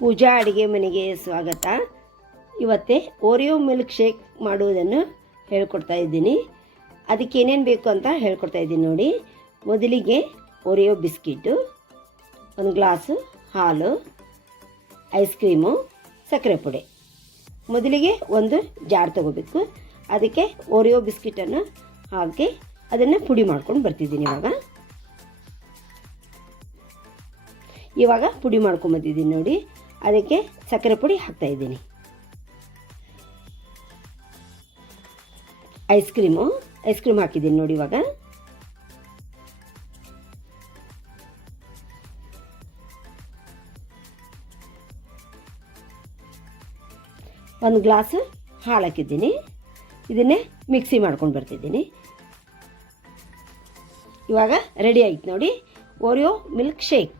ಪೂಜಾ ಅಡುಗೆ ಮನೆಗೆ ಸ್ವಾಗತ. ಇವತ್ತೇ ಓರಿಯೋ ಮಿಲ್ಕ್ ಶೇಕ್ ಮಾಡುವುದನ್ನು ಹೇಳ್ಕೊಡ್ತಾ ಇದ್ದೀನಿ. ಅದಕ್ಕೆ ಏನೇನು ಬೇಕು ಅಂತ ಹೇಳ್ಕೊಡ್ತಾ ಇದ್ದೀನಿ ನೋಡಿ. ಮೊದಲಿಗೆ ಓರಿಯೋ ಬಿಸ್ಕಿಟು, ಒಂದು ಗ್ಲಾಸು ಹಾಲು, ಐಸ್ ಕ್ರೀಮು, ಸಕ್ಕರೆ ಪುಡಿ. ಮೊದಲಿಗೆ ಒಂದು ಜಾರ್ ತೊಗೋಬೇಕು. ಅದಕ್ಕೆ ಓರಿಯೋ ಬಿಸ್ಕಿಟನ್ನು ಹಾಕಿ ಅದನ್ನು ಪುಡಿ ಮಾಡ್ಕೊಂಡು ಬರ್ತಿದ್ದೀನಿ. ಇವಾಗ ಪುಡಿ ಮಾಡ್ಕೊಂಬಂದಿದ್ದೀನಿ ನೋಡಿ. ಅದಕ್ಕೆ ಸಕ್ಕರೆ ಪುಡಿ ಹಾಕ್ತಾಯಿದ್ದೀನಿ. ಐಸ್ ಕ್ರೀಮ್ ಹಾಕಿದ್ದೀನಿ ನೋಡಿ. ಇವಾಗ ಒಂದು ಗ್ಲಾಸ್ ಹಾಲು ಹಾಕಿದ್ದೀನಿ. ಇದನ್ನೇ ಮಿಕ್ಸಿ ಮಾಡ್ಕೊಂಡು ಬರ್ತಿದ್ದೀನಿ. ಇವಾಗ ರೆಡಿ ಆಯ್ತು ನೋಡಿ ಓರಿಯೋ ಮಿಲ್ಕ್ ಶೇಕ್.